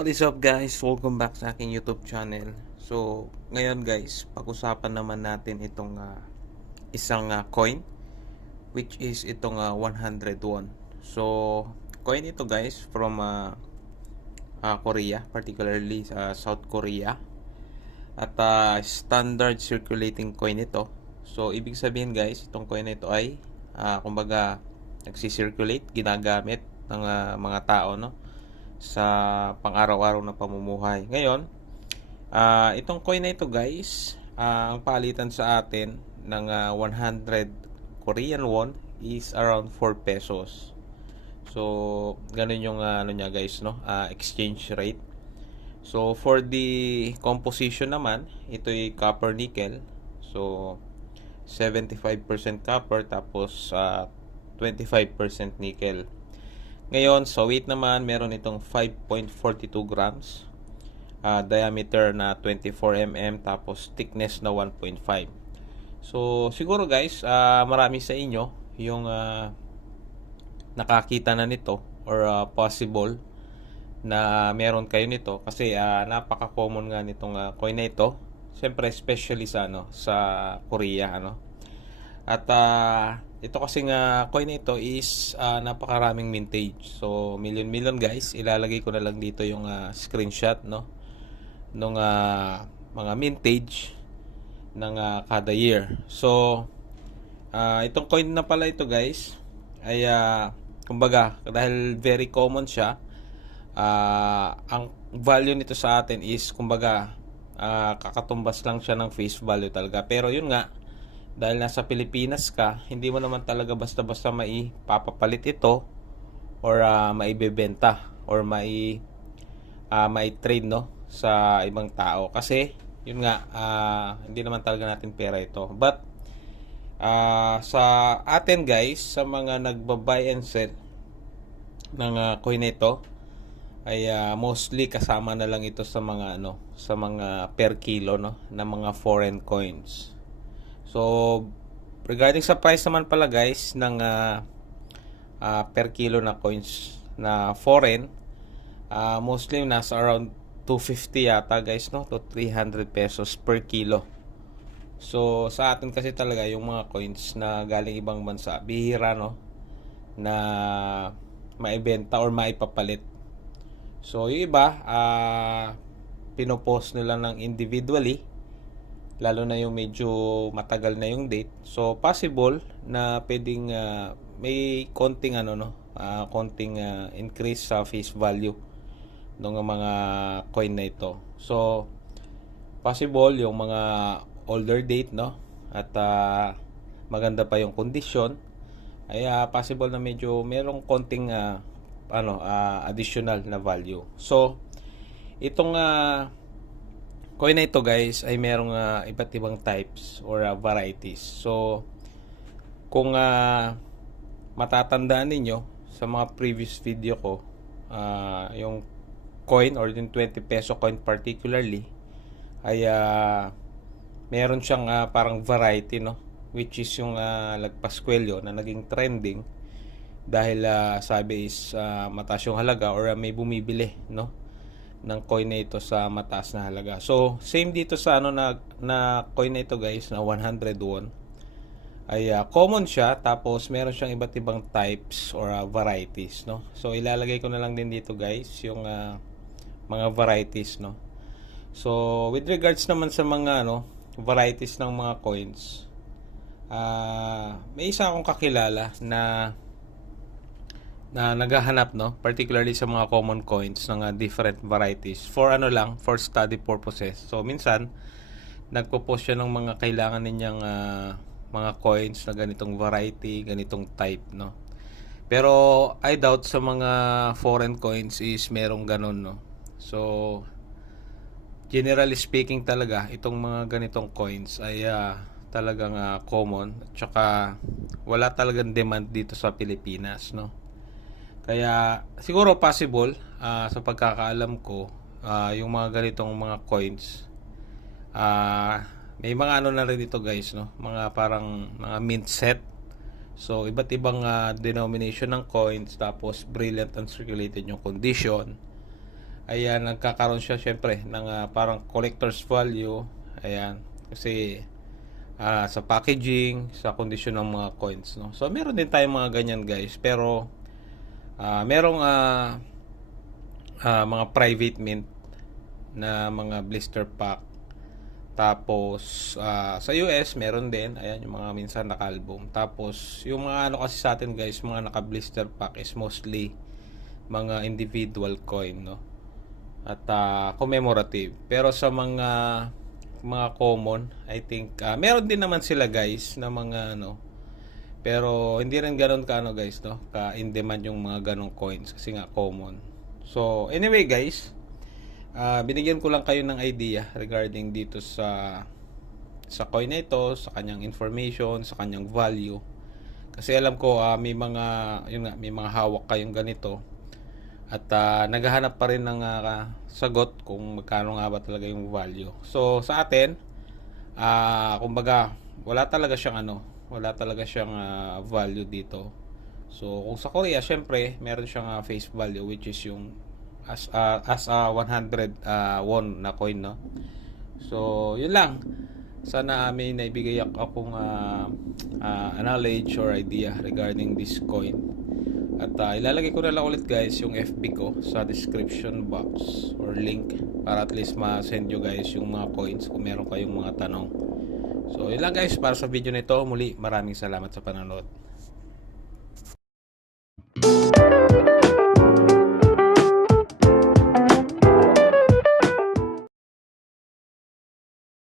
What is up guys? Welcome back sa aking YouTube channel. So, ngayon guys, pag-usapan naman natin itong ah, isang ah, coin which is itong ah, 100 won. So, coin ito guys from ah, ah, Korea, particularly sa South Korea. At ah, standard circulating coin ito. So, ibig sabihin guys, itong coin na ito ay ah, kumbaga nagsisirculate, ginagamit ng ah, mga tao no sa pang-araw-araw na pamumuhay. Ngayon, ah, itong coin na ito guys, ah, ang palitan sa atin ng ah, 100 Korean won is around 4 pesos. So, ganun yung ah, ano niya guys, no? Ah, exchange rate. So, for the composition naman, ito ay copper nickel. So, 75% copper tapos ah, 25% nickel. Ngayon, sa weight naman, meron itong 5.42 grams. ah, diameter na 24 mm tapos thickness na 1.5. So, siguro guys, ah, marami sa inyo yung ah, nakakita na nito or ah, possible na meron kayo nito kasi ah, napaka-common nga nitong ah, coin na ito. Siyempre, especially sa ano, sa Korea, ano. At ah, ito kasi nga coin na ito is ah, napakaraming mintage. So, million-million guys. Ilalagay ko na lang dito yung ah, screenshot, no? Nung ah, mga mintage ng ah, kada year. So, ah, itong coin na pala ito guys ay ah, kumbaga dahil very common siya ah, ang value nito sa atin is kumbaga ah, kakatumbas lang siya ng face value talaga. Pero yun nga, dahil nasa Pilipinas ka, hindi mo naman talaga basta-basta maipapapalit ito or uh, maibebenta or mai uh, mai-trade no sa ibang tao. Kasi yun nga ah, hindi naman talaga natin pera ito. But ah, sa atin guys sa mga nagba-buy and sell ng ah, coin na ito ay ah, mostly kasama na lang ito sa mga ano sa mga per kilo no na mga foreign coins So, regarding sa price naman pala guys ng ah, ah, per kilo na coins na foreign, ah, mostly nasa around 250 yata guys no to 300 pesos per kilo. So, sa atin kasi talaga yung mga coins na galing ibang bansa, bihira no na maibenta or maipapalit. So, yung iba, ah, pinopost nila ng individually lalo na yung medyo matagal na yung date. So possible na pwedeng ah, may konting ano no, ah, konting ah, increase sa face value ng mga coin na ito. So possible yung mga older date no at ah, maganda pa yung condition ay ah, possible na medyo merong konting ah, ano ah, additional na value. So itong ah, coin na ito guys ay merong ah, iba't ibang types or ah, varieties. So kung ah, matatandaan ninyo sa mga previous video ko ah, yung coin or yung 20 peso coin particularly ay ah, meron siyang ah, parang variety no which is yung uh, lagpaskwelyo na naging trending dahil ah, sabi is ah, mataas yung halaga or ah, may bumibili no ng coin na ito sa mataas na halaga. So, same dito sa ano na, na coin na ito guys, na 100 won. Ay ah, common siya, tapos meron siyang iba't ibang types or ah, varieties, no? So, ilalagay ko na lang din dito guys, yung ah, mga varieties, no? So, with regards naman sa mga ano, varieties ng mga coins, ah may isa akong kakilala na na naghahanap no? Particularly sa mga common coins ng uh, different varieties for ano lang for study purposes. So minsan nagpo-post siya ng mga kailangan ninyang uh, mga coins na ganitong variety ganitong type no? Pero I doubt sa mga foreign coins is merong ganun no? So generally speaking talaga itong mga ganitong coins ay uh, talagang uh, common. At saka wala talagang demand dito sa Pilipinas no kaya siguro possible ah, sa pagkakaalam ko ah, yung mga ganitong mga coins ah, may mga ano na rin dito guys no? Mga parang mga mint set. So iba't ibang ah, denomination ng coins tapos brilliant uncirculated yung condition. Ayan nagkakaroon siya syempre ng ah, parang collector's value. Ayan kasi ah, sa packaging sa kondisyon ng mga coins no? So meron din tayong mga ganyan guys pero ah, merong ah, ah, mga private mint na mga blister pack. Tapos ah, sa US meron din. Ayan yung mga minsan naka-album. Tapos yung mga ano kasi sa atin guys mga naka blister pack is mostly mga individual coin no? At ah, commemorative. Pero sa mga mga common I think ah, meron din naman sila guys na mga ano pero hindi rin ganoon ka ano guys no? Ka in demand yung mga ganong coins kasi nga common. So anyway guys ah, binigyan ko lang kayo ng idea regarding dito sa sa coin na ito sa kanyang information sa kanyang value. Kasi alam ko ah, may mga yun nga may mga hawak kayong ganito. At ah, naghahanap pa rin ng ah, sagot kung magkano nga ba talaga yung value. So sa atin, ah kumbaga wala talaga siyang ano, wala talaga siyang ah, value dito. So kung sa Korea, syempre, meron siyang ah, face value which is yung as ah, as a 100 ah, won na coin, no. So yun lang. Sana may naibigay ak- akong ah, ah, knowledge or idea regarding this coin. At ah, ilalagay ko na lang ulit guys yung FB ko sa description box or link para at least ma-send nyo guys yung mga coins kung meron kayong mga tanong. So yun lang guys para sa video na ito. Muli maraming salamat sa panonood.